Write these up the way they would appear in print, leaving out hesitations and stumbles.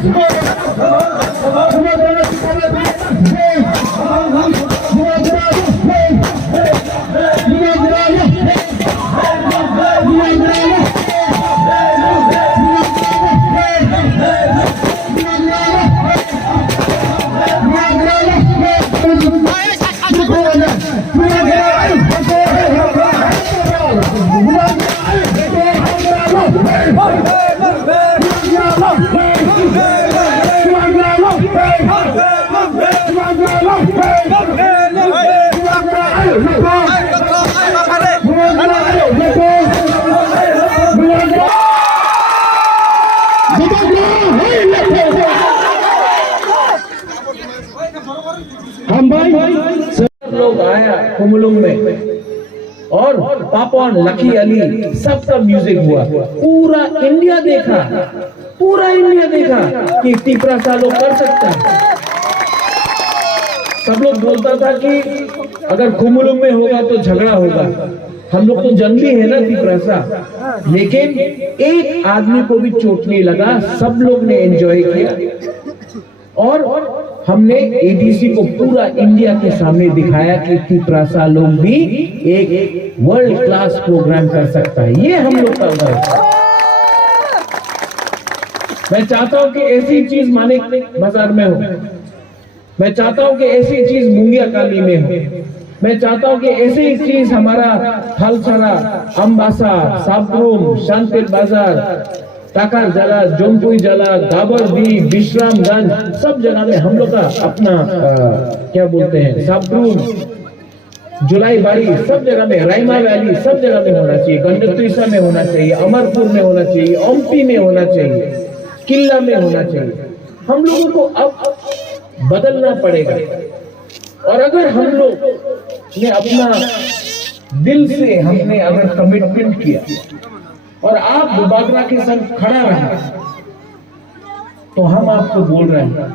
हम भाई सब लोग आया कुमलुंग में और पापा लकी अली सबका म्यूजिक हुआ। पूरा इंडिया देखा कि तीपरा सालों कर सकता है। सब लोग बोलता था कि अगर कुमलुंग में होगा तो झगड़ा होगा। हम लोग तो जंगली है ना तीपरासा, लेकिन एक आदमी को भी चोट नहीं लगा। सब लोग ने एंजॉय किया और हमने एडीसी को पूरा इंडिया के सामने दिखाया कि तीपरासा लोग भी एक वर्ल्ड क्लास प्रोग्राम कर सकता है। ये हम लोग कर रहे हैं। मैं चाहता हूं कि ऐसी चीज मानिक बाजार में हो, मैं चाहता हूं कि ऐसी चीज मुंगिया काली में हो, मैं चाहता हूं कि ऐसी चीज हमारा थलसरा, अम्बासा, साबरूम, शांतिल बाजार, टाकर जला, जोनपुई जला, गाबरदी, विश्रामगंज, सब जगह में हम लोग का अपना क्या बोलते हैं साबरूम, जुलाई बाड़ी, सब जगह में, रायमा वैली, सब जगह में होना चाहिए। गंडतुईसा में होना चाहिए, अमरपुर में होना चाहिए, ओमपी में होना चाहिए, किला में होना चाहिए। हम लोगों को अब बदलना पड़ेगा। और अगर हम लोग ने अपना दिल से हमने अगर कमिटमेंट किया और आप बुबागरा के संग खड़ा रहा, तो हम आपको बोल रहे हैं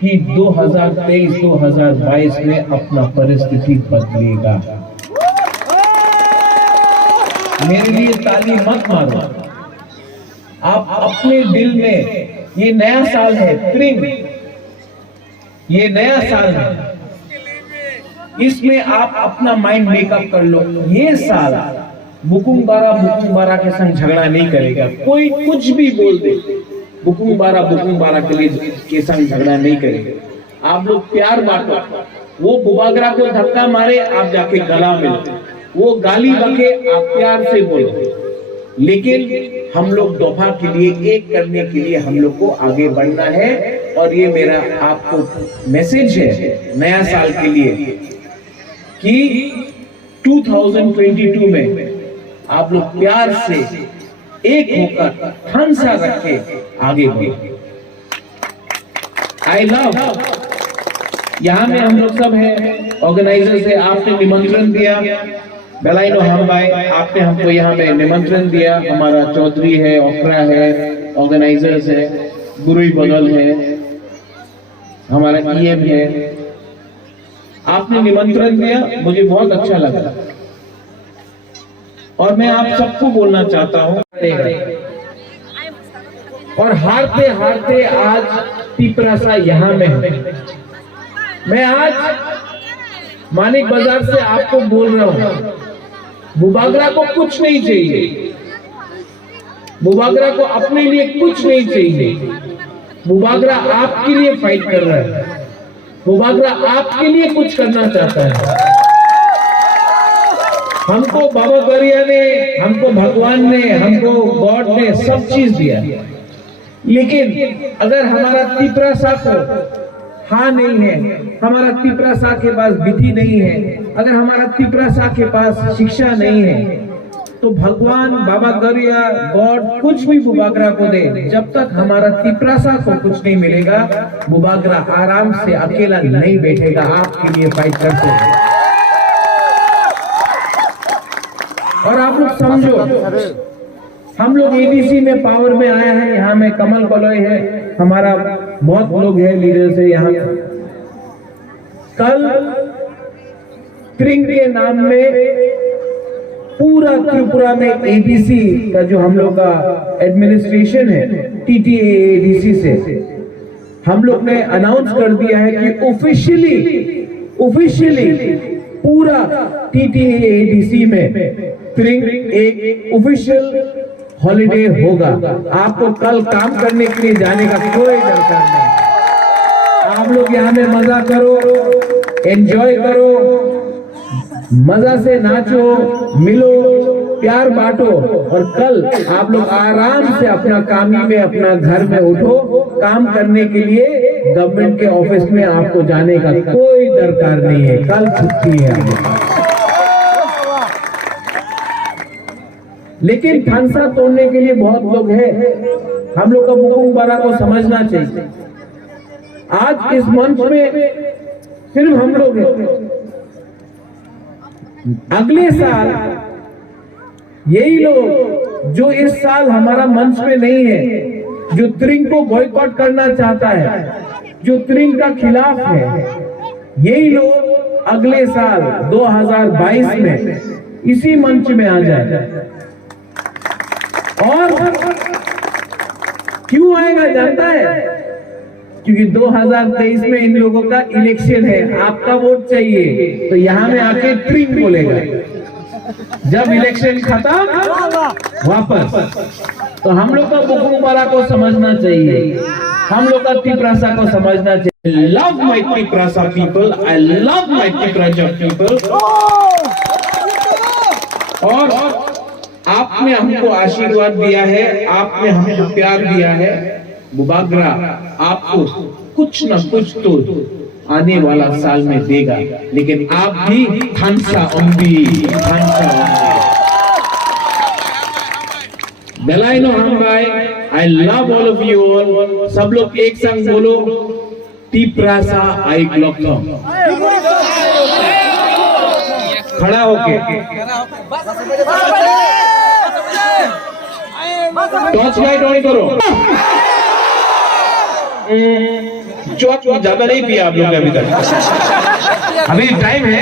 कि 2023-2022 में अपना परिस्थिति बदलेगा। मेरे लिए ताली मत मारो। आप अपने दिल में, ये नया साल है, ये नया साल है, इसमें आप अपना माइंड मेकअप कर लो। ये साल बुकुम बारा के संग झगड़ा नहीं करेगा। कोई कुछ भी बोल दे, बुकुम बारा के संग झगड़ा नहीं करेगा। आप लोग प्यार बांटो। वो बुबागरा को धक्का मारे, आप जाके गला मिलो। वो गाली बके, आप प्यार से बोलो। लेकिन हम लोग दफा के लिए, एक करने के लिए हम लोग को आगे बढ़ना है। और ये मेरा आपको मैसेज है नया साल के लिए कि 2022 में आप लोग प्यार से एक होकर हंसा रख के आगे बढ़े। आई लव, यहाँ में हम लोग सब हैं, ऑर्गेनाइजर से आपने निमंत्रण दिया, बेलाइनो हम भाई आपने हमको यहाँ में निमंत्रण दिया। हमारा चौधरी है, ओखरा है, ऑर्गेनाइजर्स है, गुरुई बगल है, हमारा ईएम है। आपने निमंत्रण दिया, मुझे बहुत अच्छा लगा। और मैं आप सबको बोलना चाहता हूँ, और हारते हारते आज तीपरासा यहाँ में है। मैं आज मानिक बाजार से आपको बोल रहा हूँ, बुबागरा को कुछ नहीं चाहिए, बुबागरा को अपने लिए कुछ नहीं चाहिए। बुबागरा आपके लिए फाइट कर रहा है, बुबागरा आपके लिए कुछ करना चाहता है। हमको बाबा गरिया ने, हमको भगवान ने, हमको गॉड ने सब चीज दिया, लेकिन अगर हमारा तीपरासा को हाँ नहीं है, हमारा तीपरासा के पास विधि नहीं है, अगर हमारा तीपरासा के पास शिक्षा नहीं है, तो भगवान, बाबा गरिया, गॉड कुछ भी बुबागरा को दे, जब तक हमारा तीपरासा को कुछ नहीं मिलेगा, बुबागरा आराम से अकेला नहीं बैठेगा, आपके लिए फाइट करते हैं। और आप लोग समझो, हम लोग एडीसी में पावर में आए हैं। यहाँ में कमल कलोई है, हमारा बहुत लोग हैं, लीडर्स है यहाँ। कल ट्रिंग के नाम में पूरा त्रिपुरा में एडीसी का जो हम लोग का एडमिनिस्ट्रेशन है, TTAADC से हम लोग ने अनाउंस कर दिया है कि ऑफिशियली पूरा TTAADC में त्रिंग एक ऑफिशियल हॉलिडे होगा। आपको कल काम करने के लिए जाने का कोई दरकार नहीं। आप लोग यहाँ में मजा करो, एंजॉय करो, मजा से नाचो, मिलो, प्यार बांटो और कल आप लोग आराम से अपना कामी में अपना घर में उठो। काम करने के लिए गवर्नमेंट के ऑफिस में आपको जाने का कोई दरकार नहीं है, कल छुट्टी है। लेकिन फंसा तोड़ने के लिए बहुत लोग हैं। हम लोग का बुकुम बारा को समझना चाहिए। आज इस मंच में सिर्फ हम लोग हैं। अगले साल यही लोग जो इस साल हमारा मंच में नहीं है, जो त्रिंग को बॉयकॉट करना चाहता है, जो त्रिंग का खिलाफ है, यही लोग अगले साल 2022 में इसी मंच में आ जाए। और क्यों आएगा जानता है? क्योंकि 2023 में इन लोगों का इलेक्शन है, आपका वोट चाहिए, तो यहां में आके ट्रिंग बोलेगा। जब इलेक्शन खत्म वापस। तो हम लोग का बुकुमबारा को समझना चाहिए, हम लोग का तिप्रासा को समझना चाहिए। Love my Tiprasa people, I love my Tiprasa people. और आपने हमको आशीर्वाद दिया है, आपने हमको प्यार दिया है। बुबागरा आपको कुछ न कुछ तो आने वाला साल में देगा, लेकिन आप भी थानसा ओंबी, थानसा ओंबी। बेलाइनो हम भाई, I love all of you all. सब लोग एक संग बोलो, तिप्रासा आई ग्लोक्लो। खड़ा होके टॉर्च लाइट ऑन करो। चौक ज्यादा नहीं पिया आप लोग ने अभी तक, अभी टाइम है।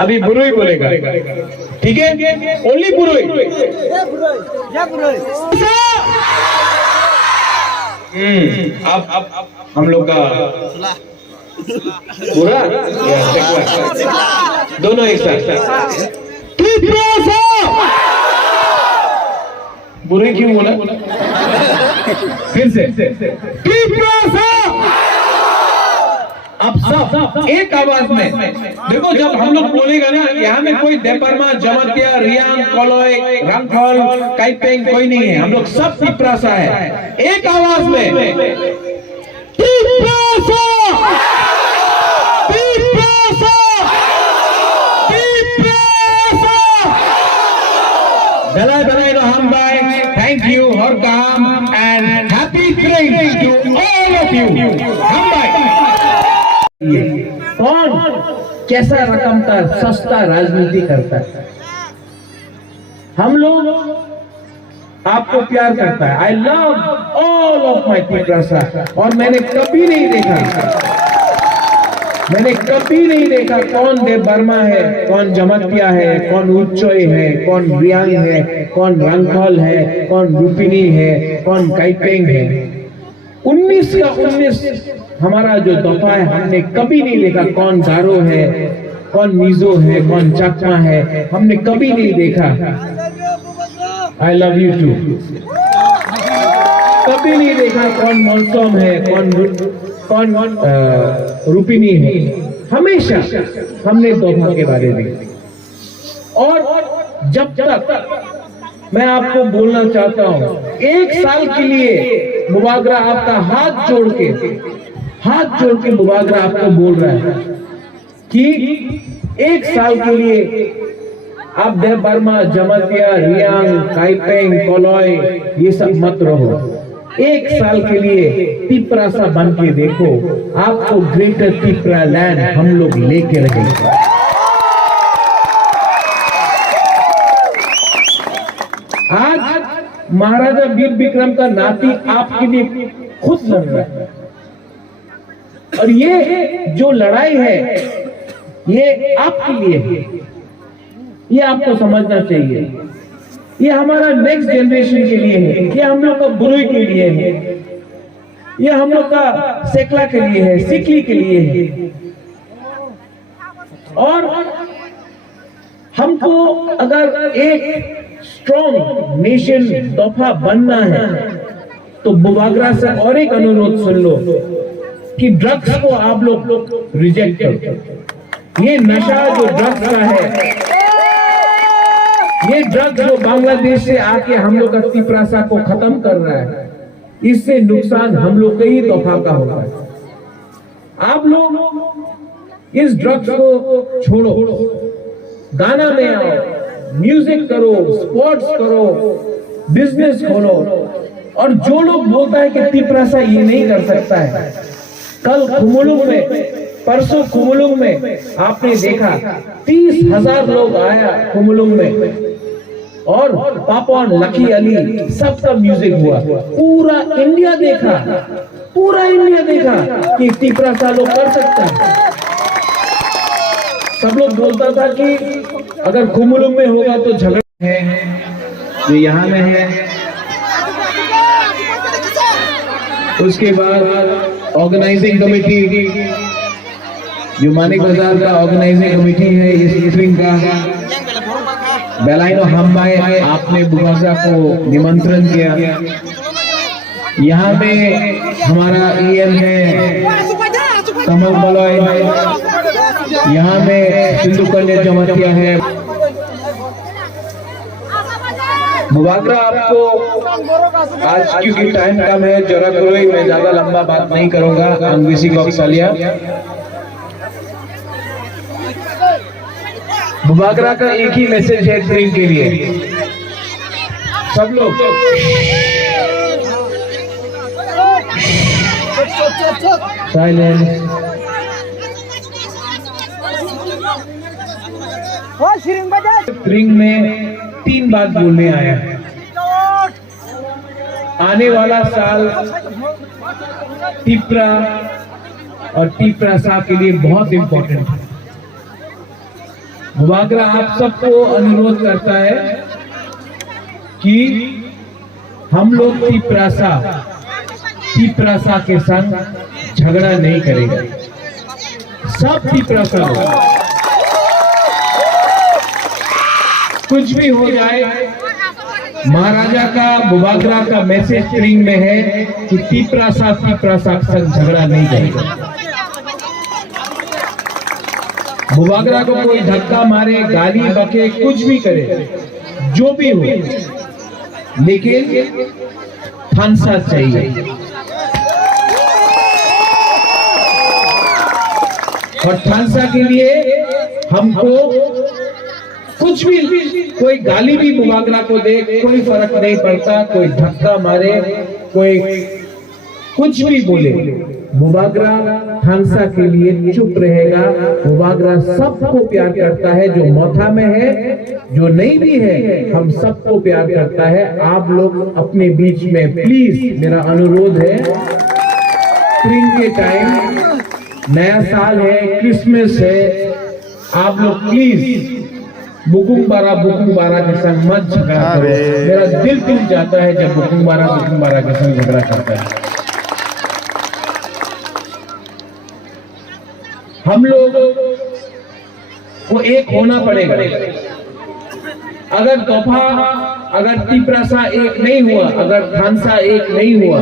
अभी बुरुई बोलेगा, ठीक है? ओनली बुरुई। अब हम लोग का पूरा दोनों एक साथ। बुरे क्यों बोला? फिर से अब सब एक आवाज में देखो। जब हम लोग बोलेगा ना, यहाँ में कोई देपरमा, जमतिया, रियांग, कोलोय, रंगखोल, काइपेंग कोई नहीं है। हम लोग सब तिप्रासा है। एक आवाज में Thank you, Horkam, and happy Tring to all of you. Come back. कौन कैसा रकम का सस्ता राजनीति करता है? हम लोग आपको प्यार करता है। I love all of my Tiprasa. और मैंने कभी नहीं देखा कौन देवबर्मा है, कौन जमतिया है, कौन उच्चोय है, कौन रियांग है, कौन रंगखोल है, कौन रूपिनी है, कौन काइपेंग है। 19 का 19 हमारा जो दफा है, हमने कभी नहीं देखा कौन गारो है, कौन मिजो है, कौन चकमा है। हमने कभी नहीं देखा। I love you too. कभी नहीं देखा कौन मौसम है, कौन रूपिनी है। हमेशा हमने दोहा के बारे में। और जब तक मैं आपको बोलना चाहता हूं, 1 साल के लिए बुबागरा आपका हाथ जोड़ के बुबागरा आपको बोल रहा है कि 1 साल के लिए आप देवबर्मा, जमतिया, रियांग, काइपेंग, कोलोय ये सब मत रहो। 1 साल के लिए तिप्रासा बन के देखो। आपको ग्रेटर तिप्रा लैंड हम लोग लेके रहेंगे। आज महाराजा वीर विक्रम का नाती आपके लिए खुद लड़ रहा है। और ये जो लड़ाई है ये आपके लिए है, ये आपको समझना चाहिए। ये हमारा नेक्स्ट जनरेशन के लिए है, ये हम लोग का बुरुई के लिए है, ये हम लोग का सेकला के लिए है, सिकली के लिए है। और हमको अगर एक स्ट्रॉन्ग नेशन दफा बनना है तो बुवागरा से और एक अनुरोध सुन लो कि ड्रग्स को आप लोग रिजेक्ट करो। ये नशा जो ड्रग्स का है, ये ड्रग्स जो बांग्लादेश से आके हम लोग का तिपरासा को खत्म कर रहा है, इससे नुकसान हम लोग के ही तोहफा का होगा। आप लोग इस ड्रग्स को छोड़ो, गाना में आओ, म्यूजिक करो, स्पोर्ट्स करो, बिजनेस खोलो। और जो लोग बोलता है कि तिपरासा ये नहीं कर सकता है, कल खुमुलुंग में, परसों खुमुलुंग में आपने देखा 30,000 लोग आया खुमुलुंग में, और पापा लकी अली सबका म्यूजिक हुआ। पूरा इंडिया देखा, पूरा इंडिया देखा कि तिपरासा लोग कर सकता है। सब लोग बोलता था कि अगर खुमुलुंग में होगा तो झगड़ा है, जो यहाँ में है। उसके बाद ऑर्गेनाइजिंग कमेटी, जो मानिक बाजार का ऑर्गेनाइजिंग कमेटी है इस मीटिंग का, बेलाइनो हम्बाई, आपने बुवागरा को निमंत्रण किया। यहाँ में हमारा ईएम है कमल बलॉय, यहाँ में सिंधु कन्या जमातिया है। बुवागरा आपको आज क्योंकि टाइम कम है, जरा कोई मैं ज्यादा लंबा बात नहीं करूंगा। अंग्रेजी कौशल्या बुवागरा का एक ही मैसेज है ड्रीम के लिए, सब लोग साइलेंस। ड्रीम में 3 बात बोलने आया है। आने वाला साल तिपरा और तिपरासा के लिए बहुत इंपॉर्टेंट है। बुवागरा आप सबको अनुरोध करता है कि हम लोग तिपरासा के संग झगड़ा नहीं करेंगे। सब तिपरासा लोग, कुछ भी हो जाए, महाराजा का बुवागरा का मैसेज रिंग में है कि तिपरासा के संग झगड़ा नहीं करेगा। बुवागरा को कोई धक्का मारे, गाली बके, कुछ भी करे, जो भी हो, लेकिन थानसा चाहिए। और थानसा के लिए हमको कुछ भी, कोई गाली भी बुवागरा को दे, कोई फर्क नहीं पड़ता। कोई धक्का मारे, कोई कुछ भी बोले, बुवागरा थानसा के लिए चुप रहेगा। बुवागरा सबको प्यार करता है, जो मोथा में है, जो नहीं भी है, हम सबको प्यार करता है। आप लोग अपने बीच में प्लीज, मेरा अनुरोध है, स्प्रिंग के टाइम, नया साल है, क्रिसमस है, आप लोग प्लीज बुकुम बारा के संग मत झगड़ा करो। मेरा दिल टूट जाता है जब बुकुम बारा के संग झगड़ा करता है। हम लोग को एक होना पड़ेगा। अगर तिपरासा एक नहीं हुआ, अगर थानसा एक नहीं हुआ,